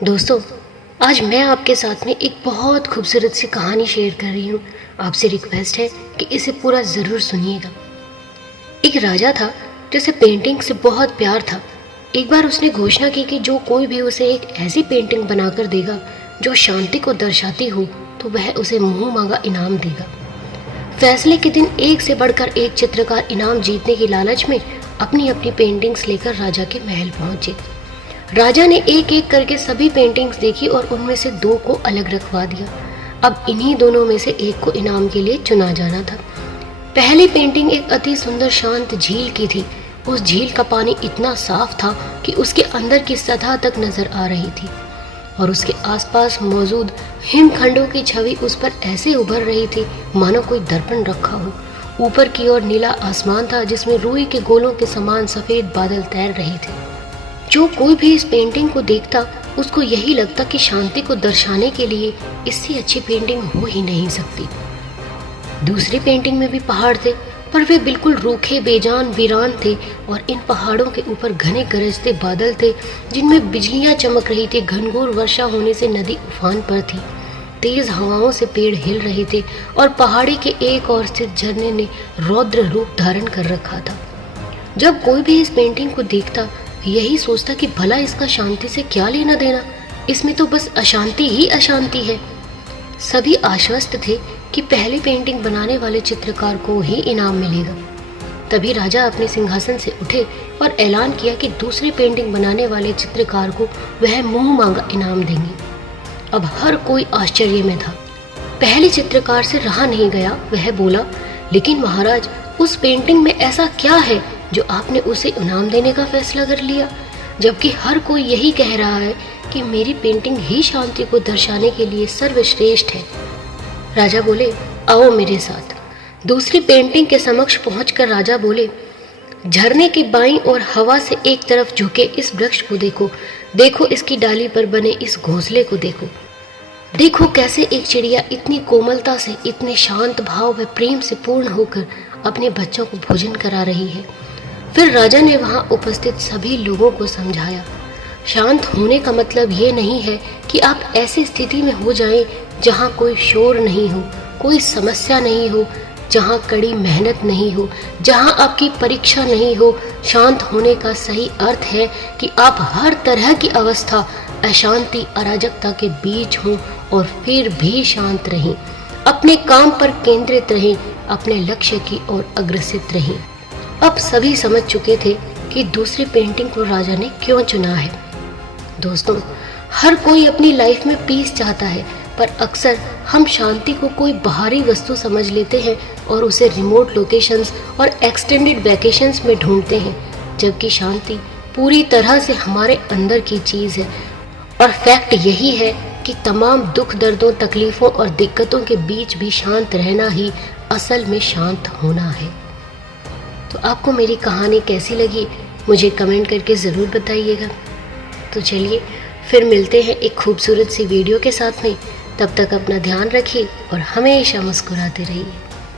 दोस्तों, आज मैं आपके साथ में एक बहुत खूबसूरत सी कहानी शेयर कर रही हूँ। आपसे रिक्वेस्ट है कि इसे पूरा ज़रूर सुनिएगा। एक राजा था जिसे पेंटिंग से बहुत प्यार था। एक बार उसने घोषणा की कि जो कोई भी उसे एक ऐसी पेंटिंग बनाकर देगा जो शांति को दर्शाती हो तो वह उसे मुँह मांगा इनाम देगा। फैसले के दिन एक से बढ़कर एक चित्रकार इनाम जीतने की लालच में अपनी अपनी पेंटिंग्स लेकर राजा के महल पहुंचे। राजा ने एक एक करके सभी पेंटिंग्स देखी और उनमें से दो को अलग रखवा दिया। अब इन्हीं दोनों में से एक को इनाम के लिए चुना जाना था। पहली पेंटिंग एक अति सुंदर शांत झील की थी। उस झील का पानी इतना साफ था कि उसके अंदर की सतह तक नजर आ रही थी और उसके आसपास मौजूद हिमखंडों की छवि उस पर ऐसे उभर रही थी मानो कोई दर्पण रखा हो। ऊपर की ओर नीला आसमान था जिसमें रुई के गोलों के समान सफेद बादल तैर रहे थे। जो कोई भी इस पेंटिंग को देखता उसको यही लगता कि शांति को दर्शाने के लिए इससे अच्छी पेंटिंग हो ही नहीं सकती। दूसरी पेंटिंग में भी पहाड़ थे, पर वे बिल्कुल रूखे बेजान वीरान थे और इन पहाड़ों के ऊपर घने गरजते बादल थे जिनमें बिजलियां चमक रही थी। घनघोर वर्षा होने से नदी उफान पर थी। तेज हवाओं से पेड़ हिल रहे थे और पहाड़ी के एक ओर स्थित झरने ने रौद्र रूप धारण कर रखा था। जब कोई भी इस पेंटिंग को देखता यही सोचता कि भला इसका शांति से क्या लेना देना, इसमें तो बस अशांति ही अशांति है। सभी आश्वस्त थे कि पहली पेंटिंग बनाने वाले चित्रकार को ही इनाम मिलेगा। तभी राजा अपने सिंहासन से उठे और ऐलान किया कि दूसरी पेंटिंग बनाने वाले चित्रकार को वह मुंह मांगा इनाम देंगे। अब हर कोई आश्चर्य में था। पहले चित्रकार से रहा नहीं गया। वह बोला, लेकिन महाराज, उस पेंटिंग में ऐसा क्या है जो आपने उसे इनाम देने का फैसला कर लिया, जबकि हर कोई यही कह रहा है कि मेरी पेंटिंग ही शांति को दर्शाने के लिए सर्वश्रेष्ठ है। राजा बोले, आओ मेरे साथ। दूसरी पेंटिंग के समक्ष पहुंचकर राजा बोले, झरने की बाईं और हवा से एक तरफ झुके इस वृक्ष को देखो, देखो इसकी डाली पर बने इस घोंसले को देखो, देखो कैसे एक चिड़िया इतनी कोमलता से, इतने शांत भाव व प्रेम से पूर्ण होकर अपने बच्चों को भोजन करा रही है। फिर राजा ने वहां उपस्थित सभी लोगों को समझाया, शांत होने का मतलब ये नहीं है कि आप ऐसी स्थिति में हो जाएं जहां कोई शोर नहीं हो, कोई समस्या नहीं हो, जहां कड़ी मेहनत नहीं हो, जहां आपकी परीक्षा नहीं हो। शांत होने का सही अर्थ है कि आप हर तरह की अवस्था, अशांति, अराजकता के बीच हों और फिर भी शांत रहें, अपने काम पर केंद्रित रहें, अपने लक्ष्य की ओर अग्रसित रहें। अब सभी समझ चुके थे कि दूसरी पेंटिंग को राजा ने क्यों चुना है। दोस्तों, हर कोई अपनी लाइफ में पीस चाहता है, पर अक्सर हम शांति को कोई बाहरी वस्तु समझ लेते हैं और उसे रिमोट लोकेशंस और एक्सटेंडेड वैकेशंस में ढूंढते हैं, जबकि शांति पूरी तरह से हमारे अंदर की चीज़ है। और फैक्ट यही है कि तमाम दुख, दर्दों, तकलीफ़ों और दिक्कतों के बीच भी शांत रहना ही असल में शांत होना है। तो आपको मेरी कहानी कैसी लगी मुझे कमेंट करके ज़रूर बताइएगा। तो चलिए फिर मिलते हैं एक खूबसूरत सी वीडियो के साथ में। तब तक अपना ध्यान रखिए और हमेशा मुस्कुराते रहिए।